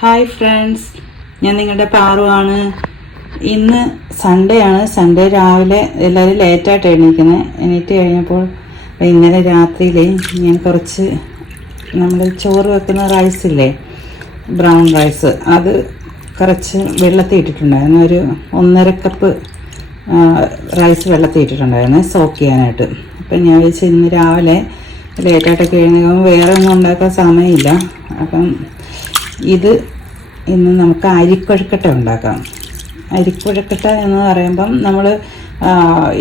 Hi friends, ഞാൻ നിങ്ങളുടെ പാറുവാണ്. ഇന്ന് സൺഡേ ആണ്. സൺഡേ രാവിലെ എല്ലാവരും ലേറ്റായിട്ട് എണീറ്റ് കഴിഞ്ഞപ്പോൾ ഇന്നലെ രാത്രിയിൽ ഞാൻ കുറച്ച് നമ്മൾ ചോറ് വെക്കുന്ന റൈസില്ലേ, ബ്രൗൺ റൈസ്, അത് കുറച്ച് വെള്ളത്തിൽ ഇട്ടിട്ടുണ്ടായിരുന്നു. ഒരു 1.5 കപ്പ് റൈസ് വെള്ളത്തിൽ ഇട്ടിട്ടുണ്ടായിരുന്നു സോക്ക് ചെയ്യാനായിട്ട്. അപ്പം ഞാൻ വെച്ച് ഇന്ന് രാവിലെ ലേറ്റായിട്ടൊക്കെ എഴുന്നേൽക്കുമ്പോൾ വേറെ ഒന്നും ഉണ്ടാക്കാൻ സമയമില്ല. അപ്പം ഇത് ഇന്ന് നമുക്ക് അരിക്കൊഴുക്കട്ട ഉണ്ടാക്കാം. അരിക്കൊഴുക്കട്ട എന്ന് പറയുമ്പം നമ്മൾ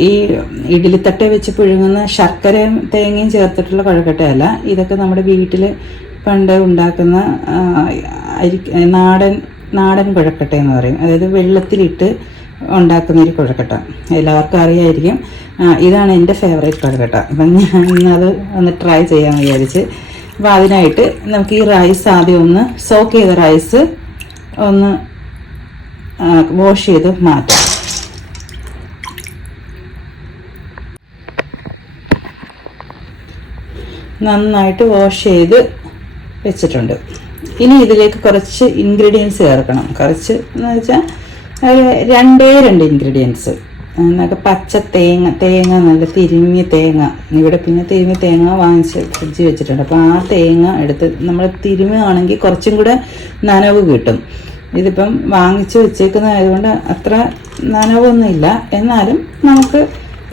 ഈ ഇഡ്ഡലിത്തട്ട വെച്ച് പുഴുങ്ങുന്ന ശർക്കരയും തേങ്ങയും ചേർത്തിട്ടുള്ള കൊഴുക്കട്ടയല്ല. ഇതൊക്കെ നമ്മുടെ വീട്ടിൽ പണ്ട് ഉണ്ടാക്കുന്ന നാടൻ കൊഴുക്കട്ട എന്ന് പറയും. അതായത് വെള്ളത്തിലിട്ട് ഉണ്ടാക്കുന്നൊരു കൊഴുക്കട്ട എല്ലാവർക്കും അറിയായിരിക്കും. ഇതാണ് എൻ്റെ ഫേവറേറ്റ് കൊഴുക്കട്ട. അപ്പം ഞാൻ ഇന്നത് ഒന്ന് ട്രൈ ചെയ്യാമെന്ന് വിചാരിച്ച്. അപ്പോൾ അതിനായിട്ട് നമുക്ക് ഈ റൈസ് ആദ്യം ഒന്ന് സോക്ക് ചെയ്ത റൈസ് ഒന്ന് വാഷ് ചെയ്ത് മാറ്റാം. നന്നായിട്ട് വാഷ് ചെയ്ത് വെച്ചിട്ടുണ്ട്. ഇനി ഇതിലേക്ക് കുറച്ച് ഇൻഗ്രീഡിയൻസ് ചേർക്കണം. കുറച്ച് എന്ന് വെച്ചാൽ 2 ഇൻഗ്രീഡിയൻസ്. എന്നൊക്കെ പച്ച തേങ്ങ നല്ല തിരുമ്മിയ തേങ്ങ. ഇവിടെ പിന്നെ തിരുമ്മിയ തേങ്ങ വാങ്ങിച്ച് ഫ്രിഡ്ജിൽ വെച്ചിട്ടുണ്ട്. അപ്പോൾ ആ തേങ്ങ എടുത്ത് നമ്മൾ തിരുമുകയാണെങ്കിൽ കുറച്ചും കൂടെ നനവ് കിട്ടും. ഇതിപ്പം വാങ്ങിച്ച് വെച്ചേക്കുന്നതായതുകൊണ്ട് അത്ര നനവൊന്നുമില്ല. എന്നാലും നമുക്ക്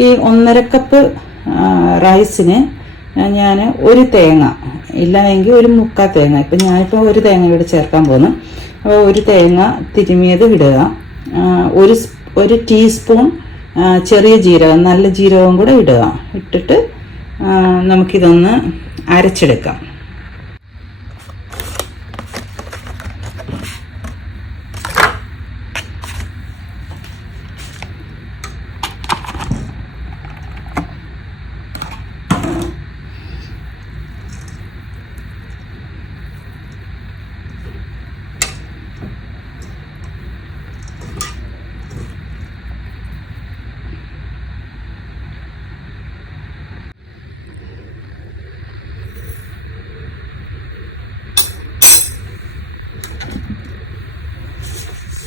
ഈ 1.5 കപ്പ് റൈസിന് ഞാൻ ഒരു തേങ്ങ, ഇല്ലെങ്കിൽ ഒരു 1/4 തേങ്ങ, ഇപ്പം ഞാനിപ്പോൾ ഒരു തേങ്ങ ഇവിടെ ചേർക്കാൻ പോകുന്നു. അപ്പോൾ ഒരു തേങ്ങ തിരുമിയത് ഇടുക. ഒരു ടീസ്പൂൺ ചെറിയ ജീരകം, നല്ല ജീരകം കൂടെ ഇടുക. ഇട്ടിട്ട് നമുക്കിതൊന്ന് അരച്ചെടുക്കാം.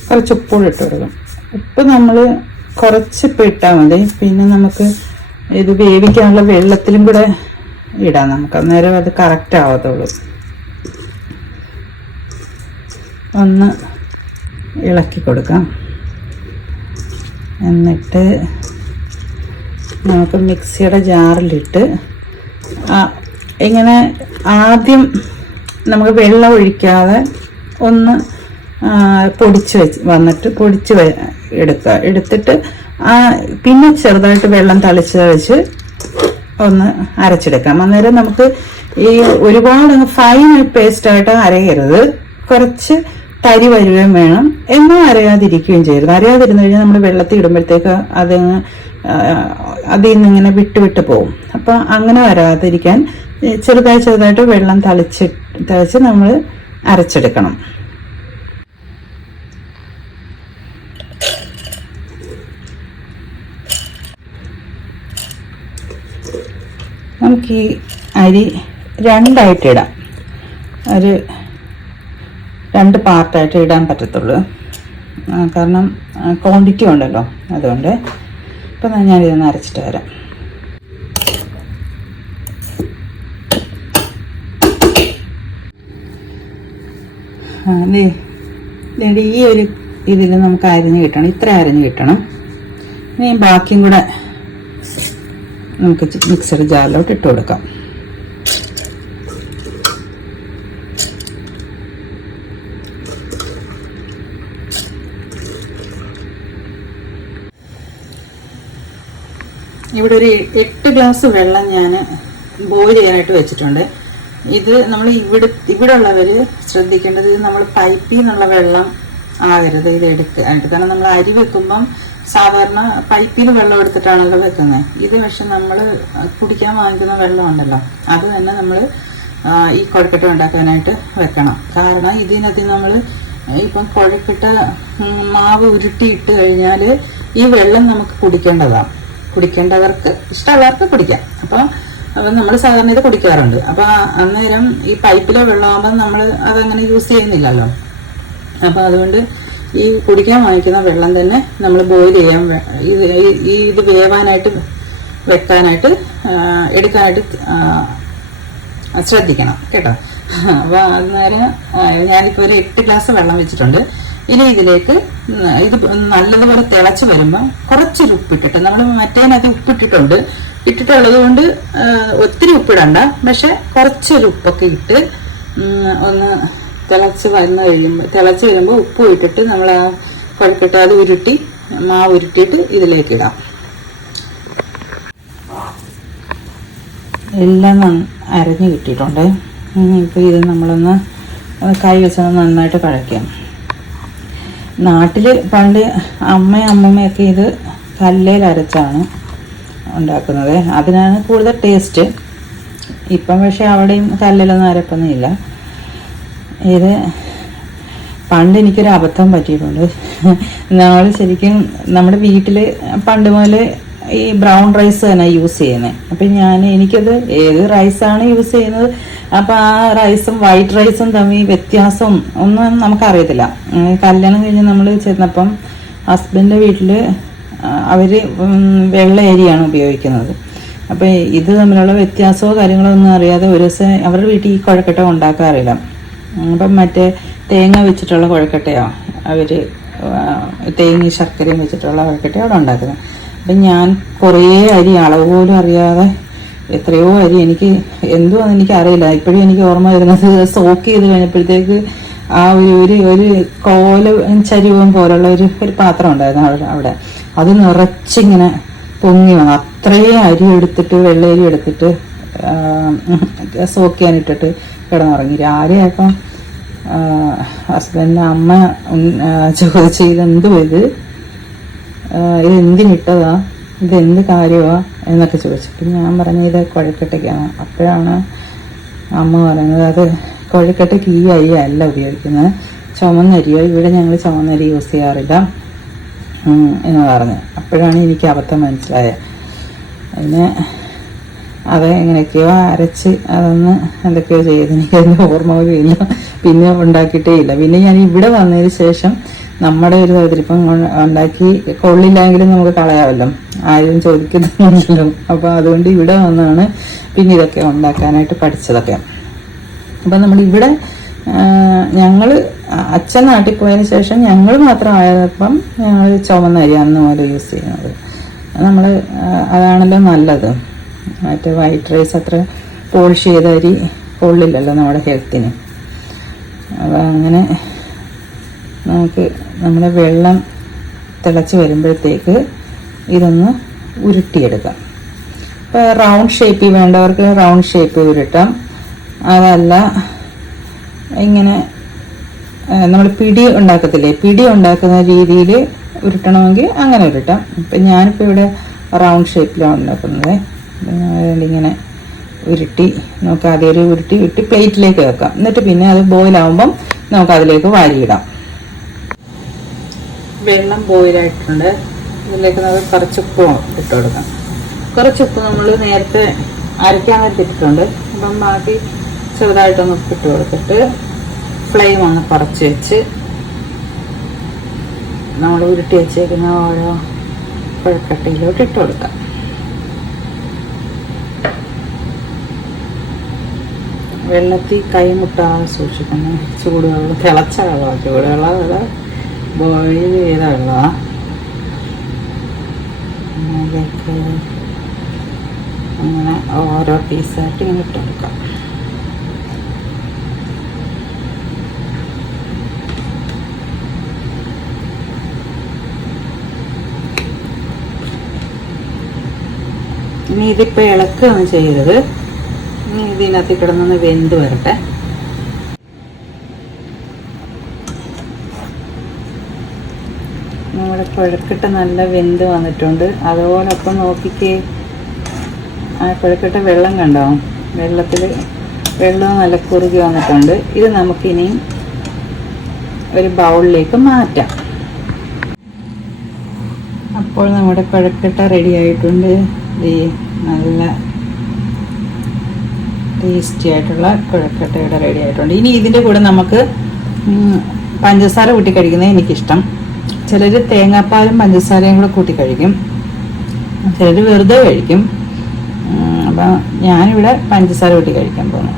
കുറച്ച് ഉപ്പുകൂടെ ഇട്ട് കൊടുക്കും. ഉപ്പ് നമ്മൾ കുറച്ച് ഇട്ടാൽ മതി. പിന്നെ നമുക്ക് ഇത് വേവിക്കാനുള്ള വെള്ളത്തിലും കൂടെ ഇടാം. നമുക്ക് അന്നേരം അത് കറക്റ്റ് ആവത്തുള്ളൂ. ഒന്ന് ഇളക്കി കൊടുക്കാം. എന്നിട്ട് നമുക്ക് മിക്സിയുടെ ജാറിലിട്ട് ഇങ്ങനെ ആദ്യം നമുക്ക് വെള്ളം ഒഴിക്കാതെ ഒന്ന് പൊടിച്ച് എടുത്തിട്ട് പിന്നെ ചെറുതായിട്ട് വെള്ളം തളിച്ച് വെച്ച് ഒന്ന് അരച്ചെടുക്കാം. അന്നേരം നമുക്ക് ഈ ഒരുപാട് ഫൈൻ പേസ്റ്റായിട്ട് അരയരുത്. കുറച്ച് തരി വരുകയും വേണം, എന്നാൽ അരയാതിരിക്കുകയും ചെയ്യരുത്. അരയാതിരുന്നു കഴിഞ്ഞാൽ നമ്മൾ വെള്ളത്തിൽ ഇടുമ്പോഴത്തേക്ക് അതിൽ നിന്ന് ഇങ്ങനെ വിട്ട് പോകും. അപ്പം അങ്ങനെ വരാതിരിക്കാൻ ചെറുതായിട്ട് വെള്ളം തളിച്ച് നമ്മൾ അരച്ചെടുക്കണം. നമുക്ക് ഈ അരി 2 ഇടാം. ഒരു 2 പാർട്ടായിട്ട് ഇടാൻ പറ്റത്തുള്ളൂ, കാരണം ക്വാണ്ടിറ്റി ഉണ്ടല്ലോ. അതുകൊണ്ട് ഇപ്പം ഞാനിതൊന്ന് അരച്ചിട്ട് വരാം. ഈ ഒരു ഇതിൽ നമുക്ക് അരിഞ്ഞ് കിട്ടണം. ഇത്ര അരിഞ്ഞ് കിട്ടണം. ഇനി ബാക്കിയും കൂടെ നമുക്ക് മിക്സർ ജാറിലോട്ട് ഇട്ട് കൊടുക്കാം. ഇവിടെ ഒരു 8 ഗ്ലാസ് വെള്ളം ഞാൻ ബോയിൽ ചെയ്യാനായിട്ട് വെച്ചിട്ടുണ്ട്. ഇത് നമ്മൾ ഇവിടെ ഉള്ളവർ ശ്രദ്ധിക്കേണ്ടത്, ഇത് നമ്മൾ പൈപ്പിൽ നിന്നുള്ള വെള്ളം ആകരുത് ഇത് എടുക്കാനായിട്ട്. കാരണം നമ്മൾ അരി വെക്കുമ്പം സാധാരണ പൈപ്പിൽ വെള്ളം എടുത്തിട്ടാണല്ലോ വെക്കുന്നത്. ഇത് പക്ഷെ നമ്മൾ കുടിക്കാൻ വാങ്ങിക്കുന്ന വെള്ളം ഉണ്ടല്ലോ, അത് തന്നെ നമ്മൾ ഈ കൊഴുക്കട്ട ഉണ്ടാക്കാനായിട്ട് വെക്കണം. കാരണം ഇതിനകത്ത് നമ്മൾ ഇപ്പം കൊഴുക്കട്ട മാവ് ഉരുട്ടിയിട്ട് കഴിഞ്ഞാൽ ഈ വെള്ളം നമുക്ക് കുടിക്കേണ്ടവർക്ക് ഇഷ്ടമുള്ളവർക്ക് കുടിക്കാം. അപ്പം നമ്മൾ സാധാരണ ഇത് കുടിക്കാറുണ്ട്. അപ്പം അന്നേരം ഈ പൈപ്പിലെ വെള്ളമാകുമ്പോൾ നമ്മൾ അതങ്ങനെ യൂസ് ചെയ്യുന്നില്ലല്ലോ. അപ്പോൾ അതുകൊണ്ട് ഈ കുടിക്കാൻ വാങ്ങിക്കുന്ന വെള്ളം തന്നെ നമ്മൾ ബോയിൽ ചെയ്യാൻ ഇത് വേവാനായിട്ട് വെക്കാനായിട്ട് എടുക്കാനായിട്ട് ശ്രദ്ധിക്കണം കേട്ടോ. അപ്പോൾ അന്നേരം ഞാനിപ്പോൾ ഒരു 8 ഗ്ലാസ് വെള്ളം വെച്ചിട്ടുണ്ട്. ഇനി ഇതിലേക്ക് ഇത് നല്ലതുപോലെ തിളച്ച് വരുമ്പോൾ കുറച്ചൊരു ഉപ്പിട്ടിട്ട്, നമ്മൾ മറ്റേതിനകത്ത് ഇട്ടിട്ടുള്ളത് കൊണ്ട് ഒത്തിരി ഉപ്പിടണ്ട, പക്ഷെ കുറച്ചൊരു ഉപ്പൊക്കെ ഇട്ട് ഒന്ന് തിളച്ച് വരുമ്പോൾ ഉപ്പ് ഇട്ടിട്ട് നമ്മൾ ആ കുഴക്കട്ടെ അത് മാവ് ഉരുട്ടിയിട്ട് ഇതിലേക്ക് ഇടാം. എല്ലാം അരഞ്ഞ് കിട്ടിയിട്ടുണ്ട്. ഇപ്പോൾ ഇത് നമ്മളൊന്ന് കൈ വെച്ചൊന്ന് നന്നായിട്ട് കുഴയ്ക്കാം. നാട്ടിൽ പണ്ട് അമ്മമ്മയൊക്കെ ഇത് കല്ലേൽ അരച്ചാണ് ഉണ്ടാക്കുന്നത്, അതിനാണ് കൂടുതൽ ടേസ്റ്റ്. ഇപ്പം പക്ഷെ അവിടെയും കല്ലിലൊന്നും അരപ്പൊന്നുമില്ല. ഇത് പണ്ട് എനിക്കൊരു അബദ്ധം പറ്റിയിട്ടുണ്ട്. നമ്മൾ ശരിക്കും നമ്മുടെ വീട്ടിൽ പണ്ട് മുതൽ ഈ ബ്രൗൺ റൈസ് തന്നെ യൂസ് ചെയ്യുന്നത്. അപ്പം എനിക്കത് ഏത് റൈസാണ് യൂസ് ചെയ്യുന്നത്, അപ്പം ആ റൈസും വൈറ്റ് റൈസും തമ്മിൽ വ്യത്യാസം ഒന്നും നമുക്കറിയത്തില്ല. കല്യാണം കഴിഞ്ഞ് നമ്മൾ ചെന്നപ്പം ഹസ്ബൻഡിൻ്റെ വീട്ടിൽ അവർ വെള്ള അരിയാണ് ഉപയോഗിക്കുന്നത്. അപ്പം ഇത് തമ്മിലുള്ള വ്യത്യാസമോ കാര്യങ്ങളോ ഒന്നും അറിയാതെ ഒരു ദിവസം അവരുടെ വീട്ടിൽ ഈ കുഴക്കട്ട ഉണ്ടാക്കാറില്ല. അപ്പം മറ്റേ തേങ്ങ വെച്ചിട്ടുള്ള കുഴക്കട്ടയോ അവർ തേങ്ങയും ശർക്കരയും വെച്ചിട്ടുള്ള കുഴക്കട്ടയോ അവിടെ ഉണ്ടാക്കുന്നത്. അപ്പം ഞാൻ കുറേ അരി അളവ് പോലും അറിയാതെ എത്രയോ അരി എനിക്ക് എന്തുവാന്ന് എനിക്കറിയില്ല. ഇപ്പോഴും എനിക്ക് ഓർമ്മ വരുന്നത് സോക്ക് ചെയ്ത് കഴിഞ്ഞപ്പോഴത്തേക്ക് ആ ഒരു കോല ചരിവം പോലുള്ള ഒരു പാത്രം ഉണ്ടായിരുന്നു അവിടെ. അത് നിറച്ചിങ്ങനെ പൊങ്ങി വന്നു. അത്രയും അരി എടുത്തിട്ട് വെള്ളയരി എടുത്തിട്ട് സോക്ക് ചെയ്യാനിട്ടിട്ട് കിടന്നുറങ്ങി. രാവിലെയായപ്പം ഹസ്ബൻഡിൻ്റെ അമ്മ ചോദിച്ചു, ഇതെന്തിനിട്ടതാ, ഇതെന്ത് കാര്യമാ എന്നൊക്കെ ചോദിച്ചു. അപ്പം ഞാൻ പറഞ്ഞു ഇത് കുഴക്കട്ടയ്ക്കാണ്. അപ്പോഴാണ് അമ്മ പറയുന്നത് അത് കുഴക്കട്ടയ്ക്ക് ഈ അരി അല്ല ഉപയോഗിക്കുന്നത്, ചുമന്നരിയോ, ഇവിടെ ഞങ്ങൾ ചുമന്നരി യൂസ് ചെയ്യാറില്ല എന്ന് പറഞ്ഞു. അപ്പോഴാണ് എനിക്ക് അബദ്ധം മനസ്സിലായത്. അതിന് അത് എങ്ങനെയൊക്കെയോ അരച്ച് അതൊന്ന് എന്തൊക്കെയോ ചെയ്ത് എനിക്കതിൻ്റെ ഓർമ്മ പോലും ഇല്ല. പിന്നെ ഉണ്ടാക്കിയിട്ടേ ഇല്ല. പിന്നെ ഞാൻ ഇവിടെ വന്നതിന് ശേഷം നമ്മുടെ ഒരു അവതരിപ്പം ഉണ്ടാക്കി കൊള്ളില്ലെങ്കിലും നമുക്ക് കളയാമല്ലോ, ആരും ചോദിക്കുന്നില്ലല്ലോ. അപ്പോൾ അതുകൊണ്ട് ഇവിടെ വന്നാണ് പിന്നെ ഇതൊക്കെ ഉണ്ടാക്കാനായിട്ട് പഠിച്ചതൊക്കെ. അപ്പം നമ്മളിവിടെ ഞങ്ങൾ അച്ഛൻ നാട്ടിൽ പോയതിന് ശേഷം ഞങ്ങൾ മാത്രമായപ്പം ഞങ്ങൾ ചുവന്ന അരി അന്ന് പോലെ യൂസ് ചെയ്യുന്നത്. നമ്മൾ അതാണല്ലോ നല്ലത്. മറ്റേ വൈറ്റ് റൈസ് അത്ര പോളിഷ് ചെയ്ത അരി കൊള്ളില്ലല്ലോ നമ്മുടെ ഹെൽത്തിന്. അപ്പോൾ അങ്ങനെ നമുക്ക് നമ്മുടെ വെള്ളം തിളച്ച് വരുമ്പോഴത്തേക്ക് ഇതൊന്ന് ഉരുട്ടിയെടുക്കാം. ഇപ്പോൾ റൗണ്ട് ഷേപ്പിൽ വേണ്ടവർക്ക് റൗണ്ട് ഷേപ്പ് ഉരുട്ടാം. അതല്ല ഇങ്ങനെ നമ്മൾ പിടി ഉണ്ടാക്കത്തില്ലേ, പിടി ഉണ്ടാക്കുന്ന രീതിയിൽ ഉരുട്ടണമെങ്കിൽ അങ്ങനെ ഉരുട്ടാം. ഇപ്പം ഞാനിപ്പോൾ ഇവിടെ റൗണ്ട് ഷേപ്പിലാണ് ഉണ്ടാക്കുന്നത്. ഇങ്ങനെ ഉരുട്ടി നമുക്ക് ആദ്യം ഉരുട്ടി പ്ലേറ്റിലേക്ക് വെക്കാം. എന്നിട്ട് പിന്നെ അത് ബോയിലാവുമ്പം നമുക്ക് അതിലേക്ക് വാരിയിടാം. വെള്ളം ബോയിലായിട്ടുണ്ട്. ഇതിലേക്ക് നമുക്ക് കുറച്ച് ഉപ്പ് ഇട്ട് കൊടുക്കാം. കുറച്ച് ഉപ്പ് നമ്മൾ നേരത്തെ അരയ്ക്കാൻ വേണ്ടി ഇട്ടിട്ടുണ്ട്. അപ്പം ബാക്കി ചെറുതായിട്ടൊന്ന് ഉപ്പിട്ട് കൊടുത്തിട്ട് ഫ്ലെയിം ഒന്ന് കുറച്ച് വെച്ച് നമ്മൾ ഉരുട്ടി വെച്ചേക്കുന്ന ഓരോ കുഴക്കട്ടയിലോട്ട് ഇട്ട് കൊടുക്കാം. വെള്ളത്തിൽ കൈമുട്ടാതെ സൂക്ഷിക്കണം. ചൂടുവെള്ളം, തിളച്ച വെള്ളമാണ്, ചൂടുവെള്ളം അല്ല, ബോയിൽ ചെയ്ത വെള്ളമാണ്. അതിലേക്ക് അങ്ങനെ ഓരോ പീസായിട്ട് ഇങ്ങനെ ഇട്ട് കൊടുക്കാം. ഇനി ഇതിപ്പോൾ ഇളക്കുകയാണ് ചെയ്യരുത്. ഇനി ഇതിനകത്ത് കിടന്നൊന്ന് വെന്ത് വരട്ടെ. നമ്മുടെ കുഴക്കട്ട നല്ല വെന്ത് വന്നിട്ടുണ്ട്. അതുപോലെ അപ്പം നോക്കിക്കേ, ആ കുഴക്കട്ട വെള്ളം കണ്ടോ, വെള്ളം നല്ല കുറുകി വന്നിട്ടുണ്ട്. ഇത് നമുക്കിനി ഒരു ബൗളിലേക്ക് മാറ്റാം. അപ്പോൾ നമ്മുടെ കുഴക്കട്ട റെഡി ആയിട്ടുണ്ട്. നല്ല ടേസ്റ്റി ആയിട്ടുള്ള കുഴക്കട്ടയുടെ റെഡി ആയിട്ടുണ്ട്. ഇനി ഇതിൻ്റെ കൂടെ നമുക്ക് പഞ്ചസാര കൂട്ടി കഴിക്കുന്നത് എനിക്കിഷ്ടം. ചിലർ തേങ്ങാപ്പാലും പഞ്ചസാരയും കൂടെ കൂട്ടി കഴിക്കും, ചിലർ വെറുതെ കഴിക്കും. അപ്പം ഞാനിവിടെ പഞ്ചസാര കൂട്ടി കഴിക്കാൻ പോകുന്നു.